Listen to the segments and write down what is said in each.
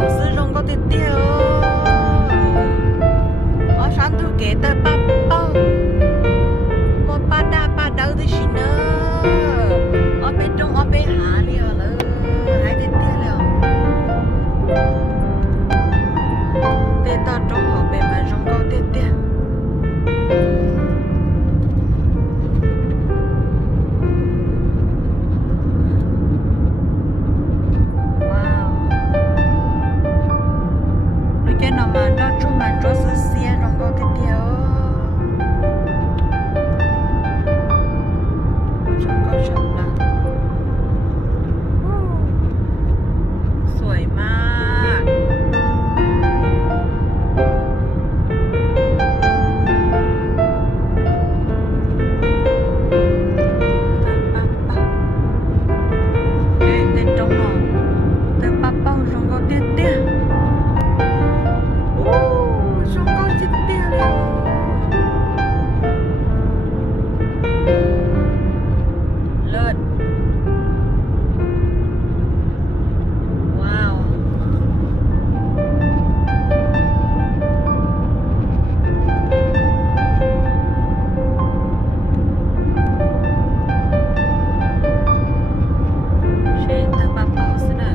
bao giờ rong có tiền tiêu ở sáng tôi kể tới ba bao một ba đa ba đâu thì xin nữa ở bên trong ở bên hạ đi ở lỡ hai tiền tiêu rồi tiền tao trong họ bên mà rong có tiền tiêu cái nào mà nó trung mà cho sự xe rong có tiền tiêu rong có chậm lắmสวยมากtên trong nó tên ba bao rong có tiền tiêu rong có tiền tiêu lên wow Shit, tên ba bao xí nè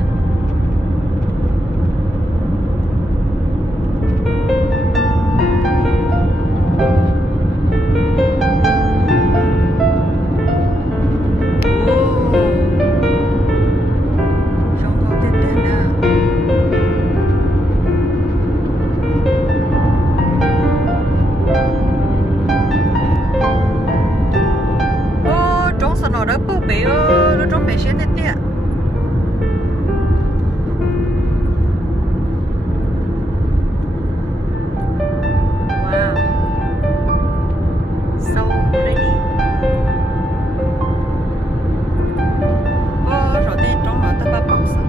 rong có tiền tiêu nè trong sân nó đã bự bể nó trong bể xe tiền tiêu wow so pretty rồi tên trong nó tới ba bao giờ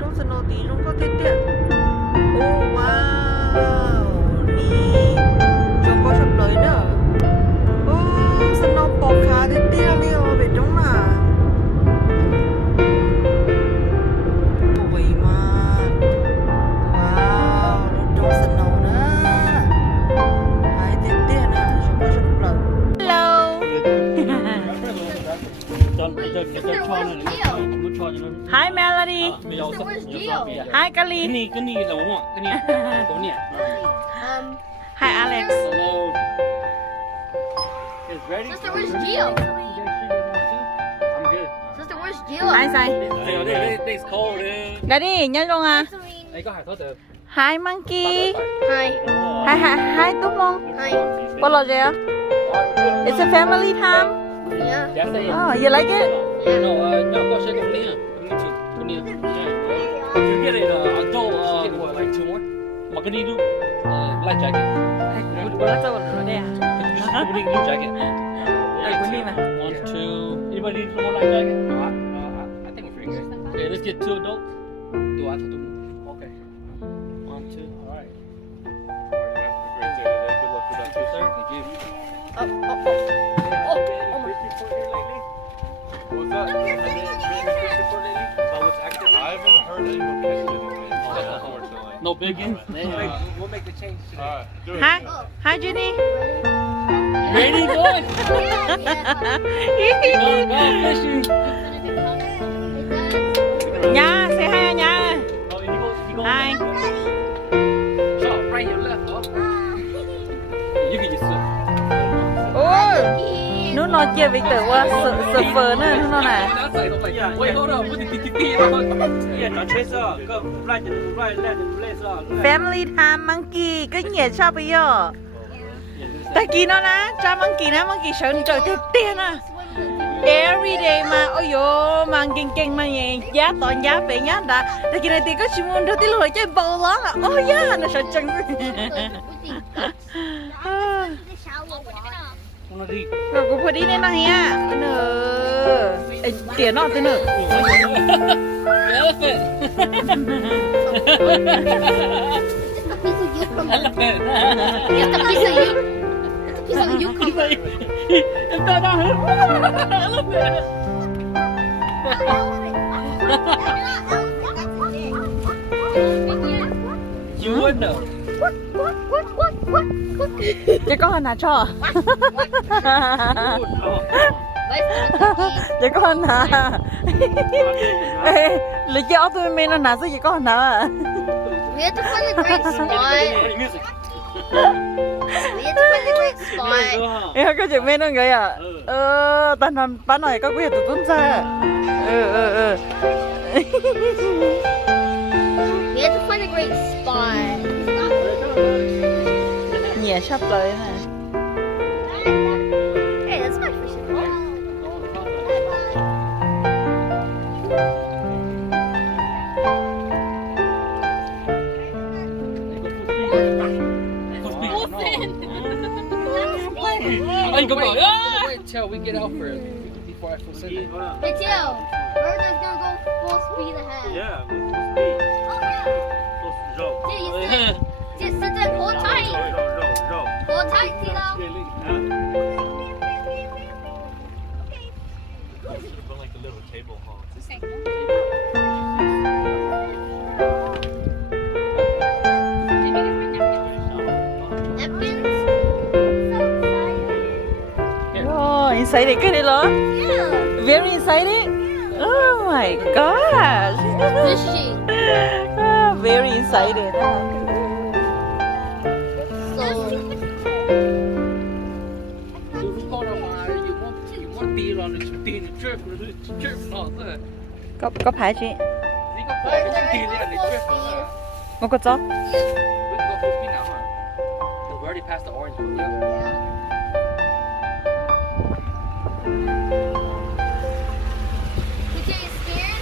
trong sân nó tí rong có tiền tiêu wow nè rong có sắp tới nữa sân nó bọc khá tiền tiêu liêu về trong là ôi mà wow trong sân nó nữa hai tiền tiêu nữa rong có sắp tới hello hi Melody hi Kalin hi Alex Sister, where's Gio? I'm good. Sister, where's Gio? hi Sai It's cold, dude. Daddy nhớ luôn à Hey, có hạt thôi được. hi Monkey Hi. hi Tú Mông Hi. what là gì it's a family time Yeah. oh you like it No, no, có sẽ cùng đi à? Cùng đi. You get it, what, like 2 more? Mà cái đi luôn. Light jacket. Wala sa wala dia. Good blue jacket. Ay, kunin na. 1, 2. Anybody need some more light jacket? No, I think we're pretty good. Okay, let's get 2 adults. Do I have to do? Okay. 1, 2. All right. Good luck with that too, sir. Thank you. What's that? Oh, it's active. I haven't heard anyone catch it, unfortunately. No biggie. We'll make the change today. Alright, do it. Hi Jenny. Ready, boys? Go fishing. Nha, say hi nha. Oh, you go. Hi. So, right here, left, up. You can just sit. Ôi. Nó nói chia với tớ qua sờ phờ nữa nó nè. Wait, hold on. What did you think? Family time monkey cái nhẹ sao bây giờ? Ta kia nó ná, cha monkey sợ trời thiệt tiền à. Every day mà ôi dồi mà kinh mà nhẹ giá toàn giá về nhá đã. Ta kia này thì có chim muôn thôi tí lười chơi bầu lắm à. Ôi giá nó sợ chừng. Rồi cũng phải đi lên này nha. Nè. Tiền nó thế nữa. It's a piece of you. It's a piece of you. Elephant. You would know. Chứ có hình nào cho? Chứ có hình nào? Ê, lý do tôi mình là nào chứ có hình nào à? We had to find the great spot. Music. We had to find the great spot. Ê, có chuyện mình nó người à? Ta nói bán này có biết tụi tôi sao? We had to find a great spot. Nhẹ sắp lời nè. Hey, that's my fishing pole. Anh có bảo wait till we get out first before I full send it. Hey, Tio, we're just gonna go full speed ahead. Yeah, we'll speed. Row. Dude, you sit. Just sit there, hold tight. Row. Hold tight, Tito. Like a little table hall. Napkins. Oh, excited cái đi lo. Yeah. Very excited. Oh my gosh. Fishing. Very excited. So. Có phải chị? Một con chó. We already passed the orange one. Yeah. You scared?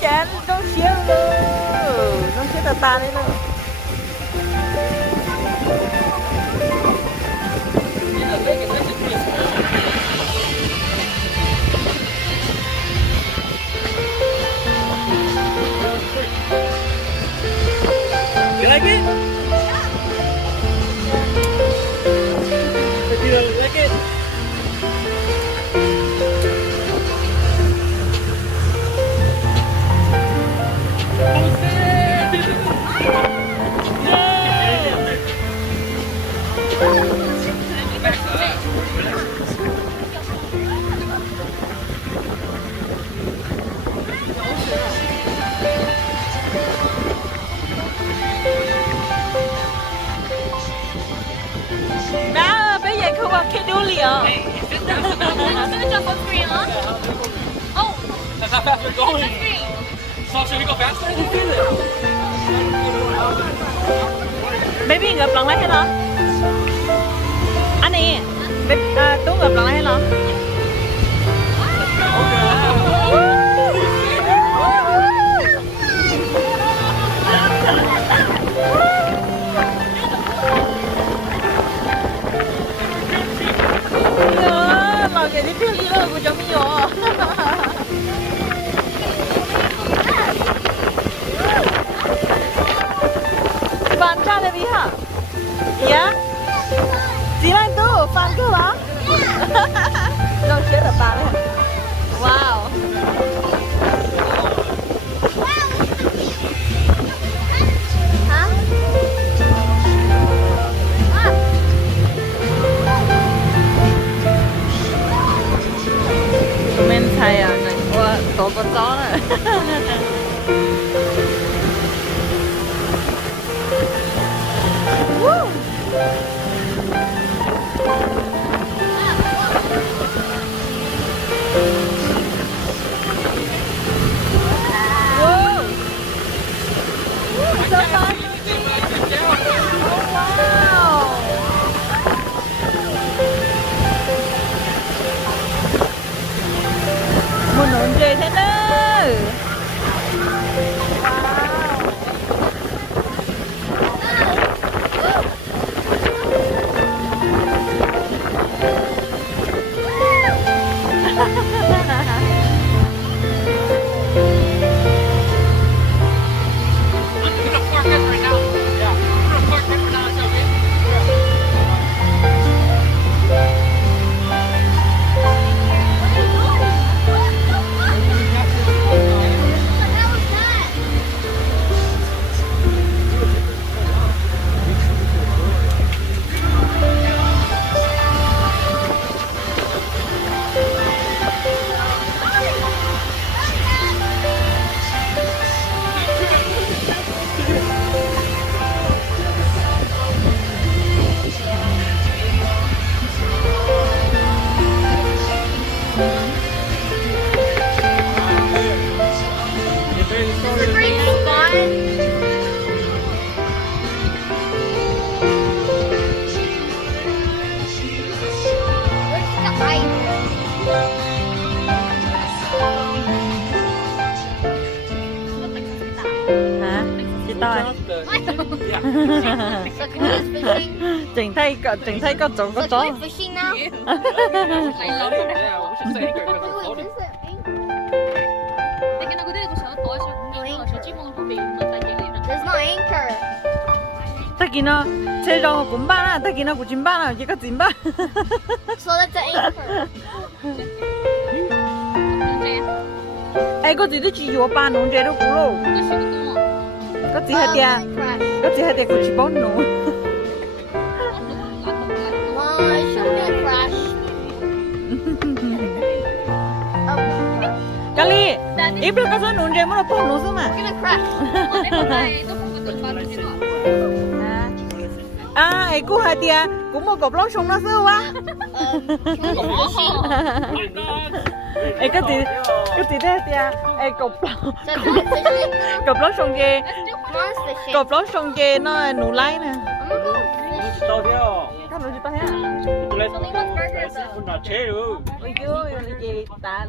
Chán, con xíu luôn. Con xíu tà tà đấy luôn. You like it? You like it? Nào, bây giờ không có cái đu liệu. Gonna jump on screen, huh? Oh, That's how fast we're going. So should we go faster? Baby ngập lần lại hay lo? Anh nè, Tú ngập lần lại hay lo? Lo cái đi tiêu đi lo của chồng nhỏ. Bạn cha đây hả? Dạ. Chị Lan Tú, fan cơ hả? Đâu chết là bạn đấy. Wow. huh? Tụi mình thầy à, tổ con chó này. Woo. So can we use fishing? Chỉnh thay có chỗ có So chó. can we fishing now? Yeah, we should say anchor because it's floating. Thế cái nó cứ thế của sở tối sở cũng nghe sở chỉ mong không bị mà tại vì là There's no anchor. Ta kia nó chơi rong cũng ba à, ta kia nó cũng chim ba à, chỉ có chim ba. So that's an anchor. Ai có gì đó chỉ vô ba nón chơi đâu cũng luôn. cái sự đúng không? Có gì hết tiệt, Crash. có gì hết tiệt cũng chỉ bốn nón. Well, it should be a crash. Kali, ít được có số nón chơi mà nó bốn nón sao mà. We're gonna crash. À, ai cũng hết tiệt, cũng một cục lót sông nó xưa quá. Can we go fishing? Ai có gì thế tiệt, ai cục So can we fishing? cục lót sông kia, Come on, fishing. cục lót sông kia nó nụ lái nè. I'm gonna go fish. Tao theo. Các nó chỉ ba thế à? Tôi lấy cái gì cũng là chế được. Ôi trời ơi, gì ta.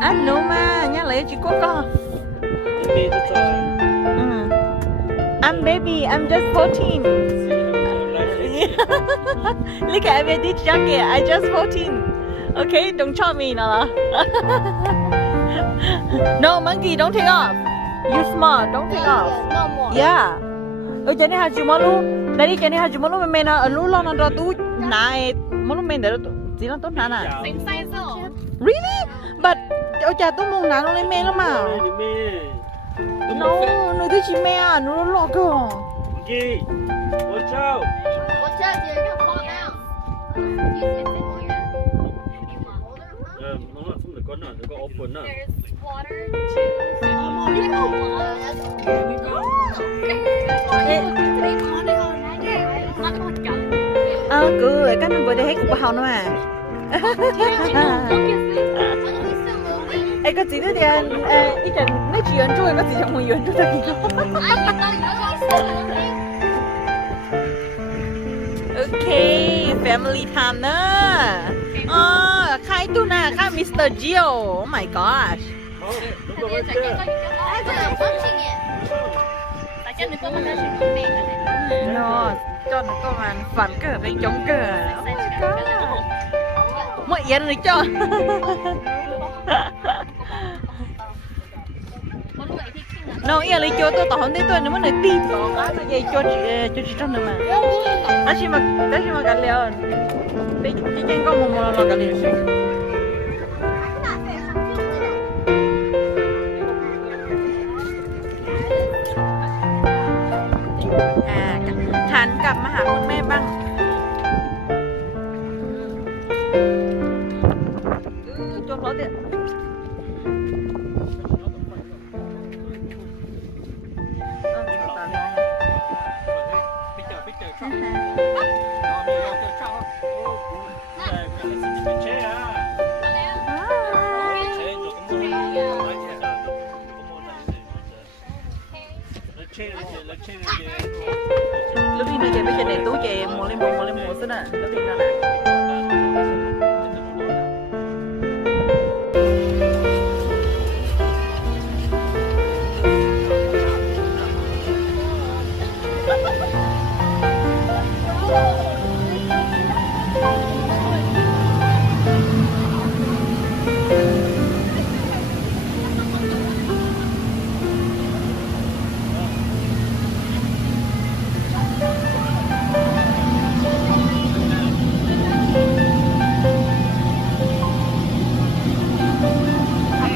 Anh nô mà, nhá lấy chỉ có con. Maybe that's I'm baby, I'm just 14. Look at me, this jacket, I just 14. Okay, don't chop me now. No, monkey, don't take off. You smart, don't take off. No more. Yeah. Jadi haji malu. Dari jadi haji malu memena lu lo nang tu naik. Malu main dari tu. Jilang tu nana. Same size though. Really? But cha tu mong nana le main lama. No, no tu chỉ main à, no lo cơ. Okay. Watch out. Watch out, dear. You're gonna fall down. Nó là không được con nào, nó có open nào. There's water, Cứ cái mình vừa đi hết cũng bảo nữa mà. Ai có gì nữa thì ít trận nói chuyện thôi, có gì trong một chuyện thôi thì Okay, family time nữa. Khai tu nè, khai Mr. Gio. Oh my gosh. tại chân thì có một cái sự mềm này. No, cho nó có màn phản cờ với chống cờ. Oh my god. Mọi yên rồi cho. No, yên lấy cho tôi tỏ không thấy tôi nếu mà nói tin tỏ cái là dây cho chị trong này mà. Đó chỉ mà cả liền. Đi trên có một là cả liền.ฉันกลับมาหาคุณแม่บ้างจบแล้วเดี๋ยวlúc đi nơi chị bây giờ để túi chị mua lên mua xí nè lúc đi nào nè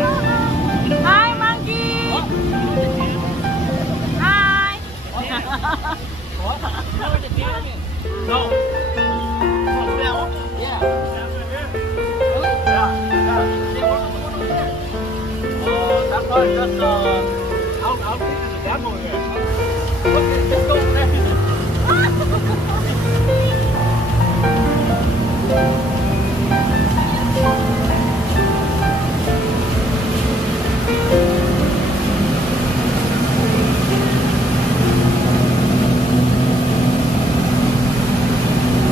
Hi monkey. Hi. No. That's all just I'll give you the demo here. Okay, let's go there.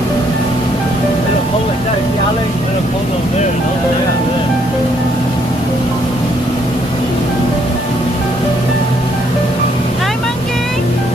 Little pole there, yelling, little pole over there, no, there. Hi monkey.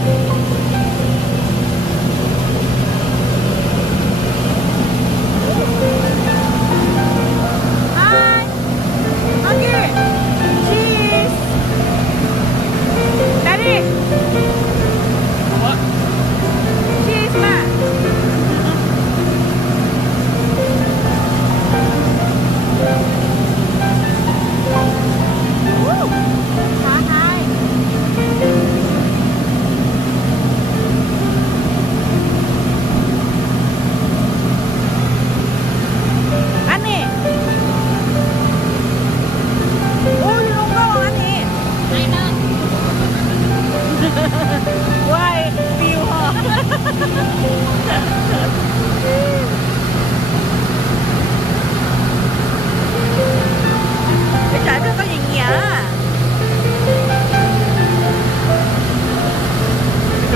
Cái trái nó có gì nhỉ?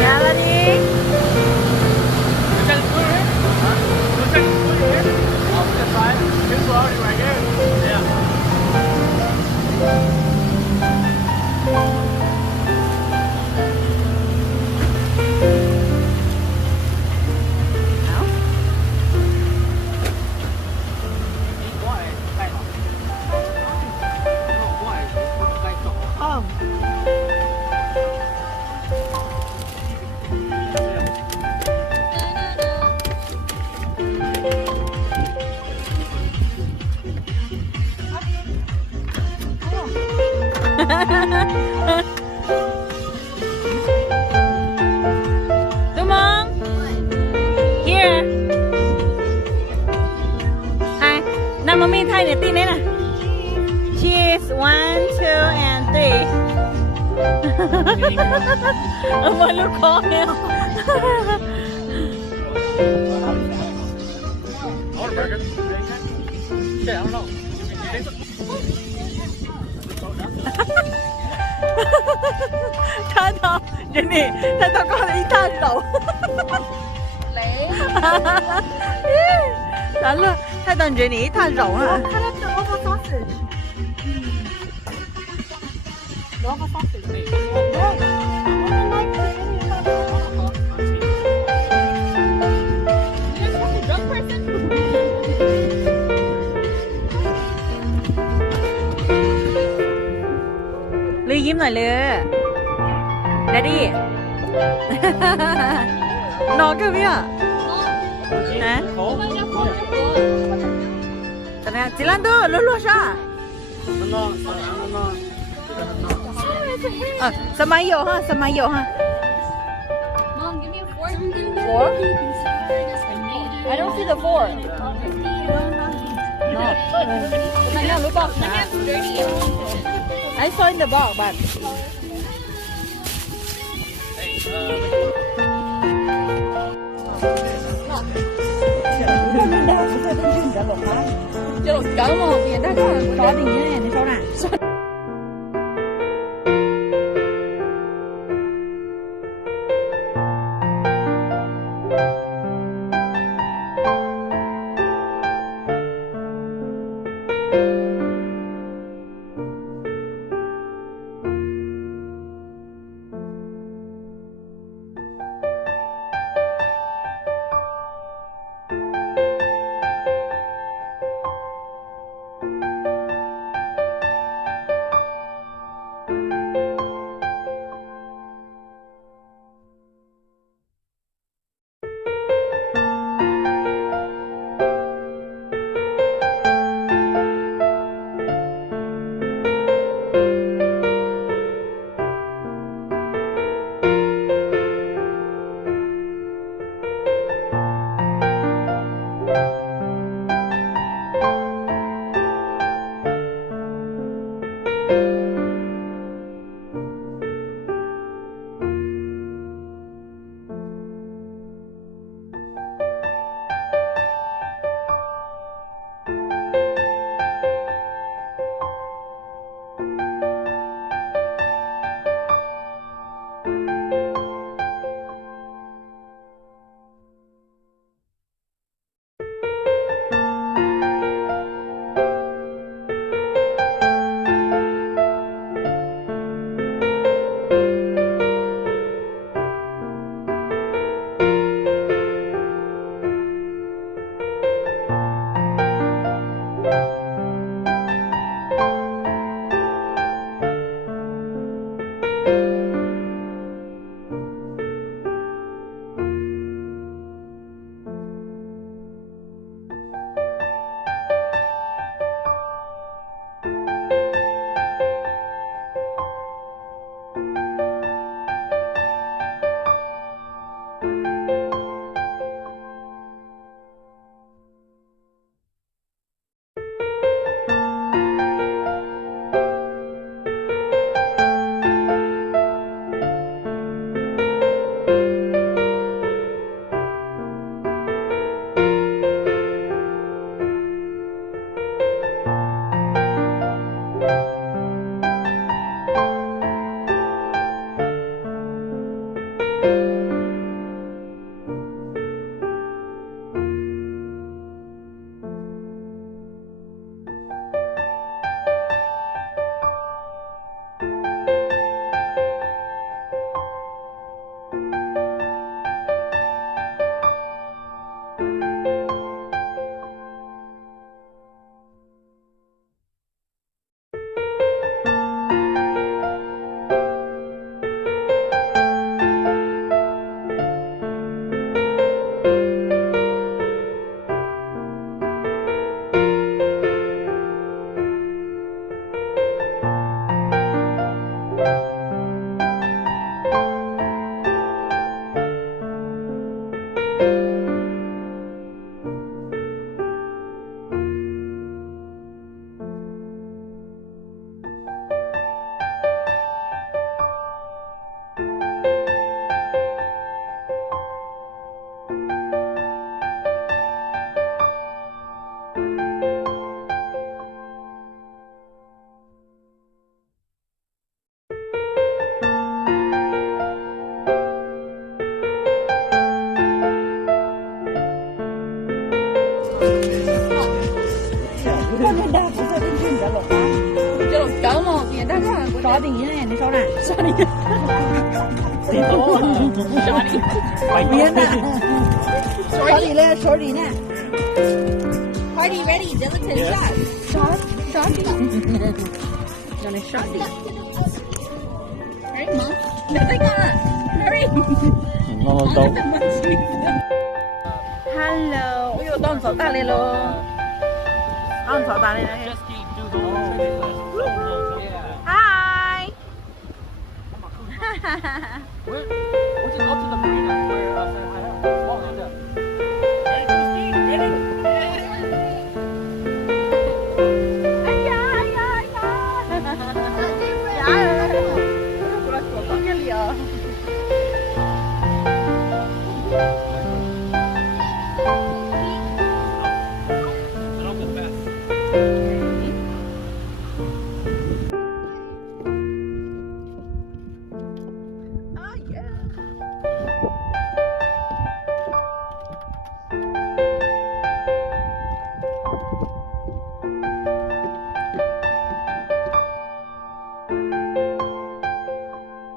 Dạ là đi. Không. Đúng không? Here. Hai. Nào mà mình thay để tin đấy nè. Cheese, 1, 2, and 3. Ông ơi lúc khó nè. Thay tao, Jenny, thay tao có ý thay đầu. Lấy. Đó là thay tao Jenny ý thay rộng hả? Lyยิ้มหน่อยเลยแดดดี้ นอนกันไหมอ่ะนะแต่เนี่ยจิลันดูรัวๆช่ะสมัยโยฮะสมัยโยฮะ Mom, give me a fork. 4 I don't see the 4 no นั่นเนี่ยรู้ป่ะ I saw in the box but Chứ cỡ một thì đó có gì nhé, để sau nào shorty này, đi sau này. Tí tố. Shorty. Phải Biến tốt. à. Shorty lên, shorty nè. Party ready, delicate shot. Shorty. Cho nên shorty. Hurry, Mom. Let's go. Hurry. Ngon tốt. Hello. Ôi dồi, đón ta lên luôn. Đón ta lên đây. Just keep do the whole thing first. Yeah. Hi. We'll just go to the marina where walk in there. Ready to ski? Ready? Ai da, ai da, ai da. Dạ. Quella sua che lì ho. I'll go fast. Oh yeah.